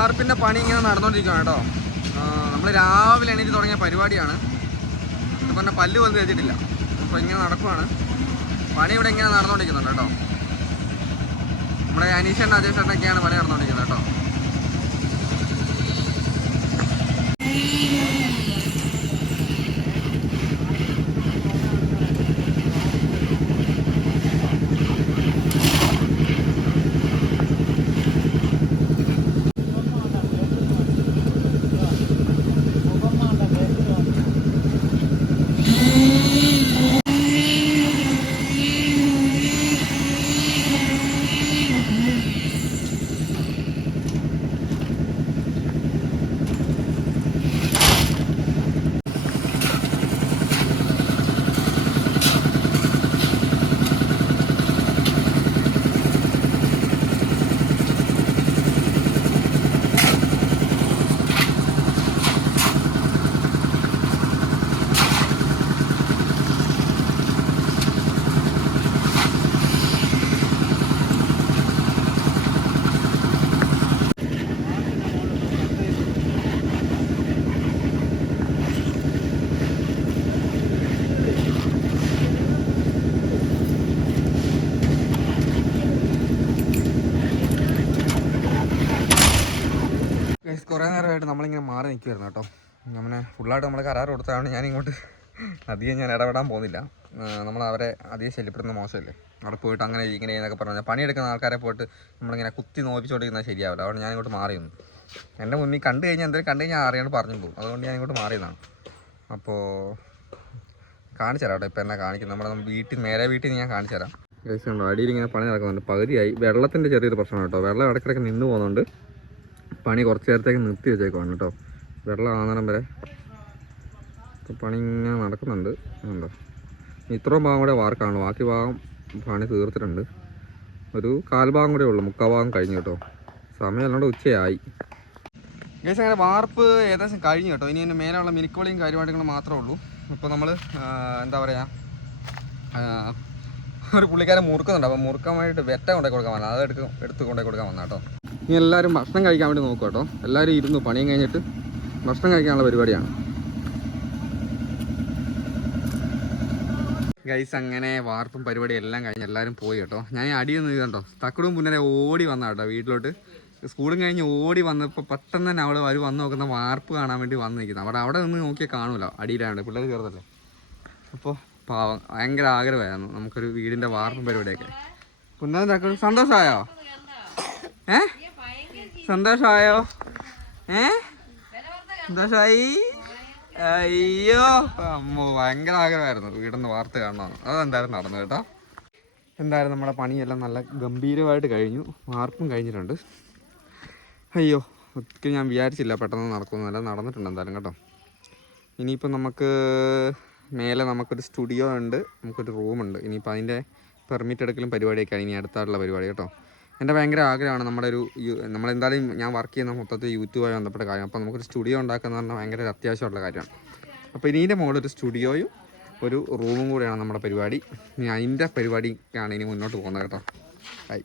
വാർപ്പിൻ്റെ പണി ഇങ്ങനെ നടന്നുകൊണ്ടിരിക്കുകയാണ് കേട്ടോ. നമ്മൾ രാവിലെ എണീറ്റ് തുടങ്ങിയ പരിപാടിയാണ്. ഇത് പറഞ്ഞാൽ പല്ല് വന്ന് വെച്ചിട്ടില്ല. അപ്പോൾ ഇങ്ങനെ നടക്കുവാണ് പണി. ഇവിടെ ഇങ്ങനെ നടന്നുകൊണ്ടിരിക്കുന്നുണ്ട് കേട്ടോ. നമ്മുടെ അനീഷേട്ടൻ അജയ് ചേട്ടനൊക്കെയാണ് പണി നടന്നുകൊണ്ടിരിക്കുന്നത് കേട്ടോ. കുറേ നേരമായിട്ട് നമ്മളിങ്ങനെ മാറി നിൽക്കുമായിരുന്നു കേട്ടോ. അങ്ങനെ ഫുള്ളായിട്ട് നമ്മൾ കരാർ കൊടുത്തതാണ്. ഞാനിങ്ങോട്ട് അധികം ഞാൻ ഇടപെടാൻ പോകുന്നില്ല. നമ്മൾ അവരെ അധികം ശല്യപ്പെടുന്ന മോശമല്ലേ. അവിടെ പോയിട്ട് അങ്ങനെ ഇങ്ങനെ എന്നൊക്കെ പറഞ്ഞാൽ പണിയെടുക്കുന്ന ആൾക്കാരെ പോയിട്ട് നമ്മളിങ്ങനെ കുത്തി നോപ്പിച്ചുകൊണ്ടിരിക്കുന്നത് ശരിയാവില്ല. അതുകൊണ്ട് ഞാനിങ്ങോട്ട് മാറിയിരുന്നു. എൻ്റെ മുന്നിൽ കണ്ടു കഴിഞ്ഞാൽ എന്തെങ്കിലും കണ്ടു കഴിഞ്ഞാൽ അറിയാണ്ട് പറഞ്ഞു പോകും. അതുകൊണ്ട് ഞാനിങ്ങോട്ട് മാറിയതാണ്. അപ്പോൾ കാണിച്ചു തരാം കേട്ടോ. ഇപ്പോൾ എന്നാ കാണിക്കുന്നത് നമ്മുടെ വീട്ടിൽ നേരെ വീട്ടിൽ ഞാൻ കാണിച്ചു തരാം. ഉണ്ടോ അടിയിൽ ഇങ്ങനെ പണി നടക്കുന്നുണ്ട്. പകുതിയായി. വെള്ളത്തിൻ്റെ ചെറിയൊരു പ്രശ്നമാണ് കേട്ടോ. വെള്ളം ഇടയ്ക്കിടയ്ക്ക് നിന്ന് പോകുന്നുണ്ട്. പണി കുറച്ച് നേരത്തേക്ക് നിർത്തി വെച്ചേക്കുവാണ് കേട്ടോ. വെള്ളം ആന്നേരം വരെ പണി ഇങ്ങനെ നടക്കുന്നുണ്ട്. ഉണ്ടോ ഇത്രയും ഭാഗം കൂടെ വാർക്കാണ്. ബാക്കി ഭാഗം പണി തീർത്തിട്ടുണ്ട്. ഒരു കാൽഭാഗം കൂടെ ഉള്ളു. മുക്കാൽ ഭാഗം കഴിഞ്ഞു കേട്ടോ. സമയം അല്ലാണ്ട് ഉച്ചയായി. ഗൈസ് അങ്ങനെ വാർപ്പ് ഏകദേശം കഴിഞ്ഞു കേട്ടോ. ഇനി എൻ്റെ മേലുള്ള മിനുക്കോളിയും കാര്യമായിട്ടുകളും മാത്രമേ ഉള്ളൂ. ഇപ്പോൾ നമ്മൾ എന്താ പറയുക, ഒരു പുള്ളിക്കാരൻ മുറുക്കുന്നുണ്ട്. അപ്പോൾ മുറുക്കമായിട്ട് വെറ്റ കൊണ്ടേ കൊടുക്കാൻ വന്നത്. അത് എടുത്ത് കൊണ്ടേ കൊടുക്കാൻ വന്ന കേട്ടോ. ഇനി എല്ലാവരും ഭക്ഷണം കഴിക്കാൻ വേണ്ടി നോക്കുക കേട്ടോ. എല്ലാവരും ഇരുന്നു പണിയും കഴിഞ്ഞിട്ട് ഭക്ഷണം കഴിക്കാനുള്ള പരിപാടിയാണ്. ഗൈസ് അങ്ങനെ വാർപ്പും പരിപാടി എല്ലാം കഴിഞ്ഞ് എല്ലാവരും പോയി കേട്ടോ. ഞാൻ അടിയൊന്നും ഇത് കണ്ടോ. തക്കടും മുന്നേ ഓടി വന്ന കേട്ടോ വീട്ടിലോട്ട്. സ്കൂളും കഴിഞ്ഞ് ഓടി വന്നപ്പോൾ പെട്ടെന്ന് തന്നെ അവിടെ വന്ന് നോക്കുന്ന വാർപ്പ് കാണാൻ വേണ്ടി വന്ന് നിൽക്കുന്നത്. അവിടെ നിന്ന് നോക്കിയാൽ കാണൂല, അടിയിലാണ്ട് പിള്ളേർ ചേർത്തല്ലേ. അപ്പോൾ പാവം ഭയങ്കര ആഗ്രഹമായിരുന്നു നമുക്കൊരു വീടിൻ്റെ വാർപ്പും പരിപാടിയൊക്കെ. പുന്നേ തക്കടും സന്തോഷമായോ? സന്തോഷമായോ? സന്തോഷമായി? അയ്യോ അമ്മോ ഭയങ്കര ആഗ്രഹമായിരുന്നു വീടൊന്ന് വാർത്ത കാണണമെന്ന്. അതെന്തായാലും നടന്നു കേട്ടോ. എന്തായാലും നമ്മുടെ പണിയെല്ലാം നല്ല ഗംഭീരമായിട്ട് കഴിഞ്ഞു. വാർപ്പും കഴിഞ്ഞിട്ടുണ്ട്. അയ്യോ ഒരിക്കലും ഞാൻ വിചാരിച്ചില്ല പെട്ടെന്ന് നടക്കുമെന്നല്ല. നടന്നിട്ടുണ്ട് എന്തായാലും കേട്ടോ. ഇനിയിപ്പോൾ നമുക്ക് മേലെ നമുക്കൊരു സ്റ്റുഡിയോ ഉണ്ട്, നമുക്കൊരു റൂമുണ്ട്. ഇനിയിപ്പോൾ അതിൻ്റെ പെർമിറ്റ് എടുക്കലും പരിപാടിയൊക്കെയാണ് ഇനി അടുത്തായിട്ടുള്ള പരിപാടി കേട്ടോ. എൻ്റെ ഭയങ്കര ആഗ്രഹമാണ് നമ്മളെന്തായാലും ഞാൻ വർക്ക് ചെയ്യുന്ന മൊത്തത്തിൽ യൂട്യൂബുമായി ബന്ധപ്പെട്ട കാര്യം. അപ്പോൾ നമുക്കൊരു സ്റ്റുഡിയോ ഉണ്ടാക്കുന്ന പറഞ്ഞാൽ ഭയങ്കര അത്യാവശ്യമുള്ള കാര്യമാണ്. അപ്പോൾ ഇതിൻ്റെ മുകളിൽ ഒരു സ്റ്റുഡിയോയും ഒരു റൂമും കൂടെയാണ് നമ്മുടെ പരിപാടി. ഇനി അതിൻ്റെ പരിപാടിക്കാണ് ഇനി മുന്നോട്ട് പോകുന്നത് കേട്ടോ. ബൈ.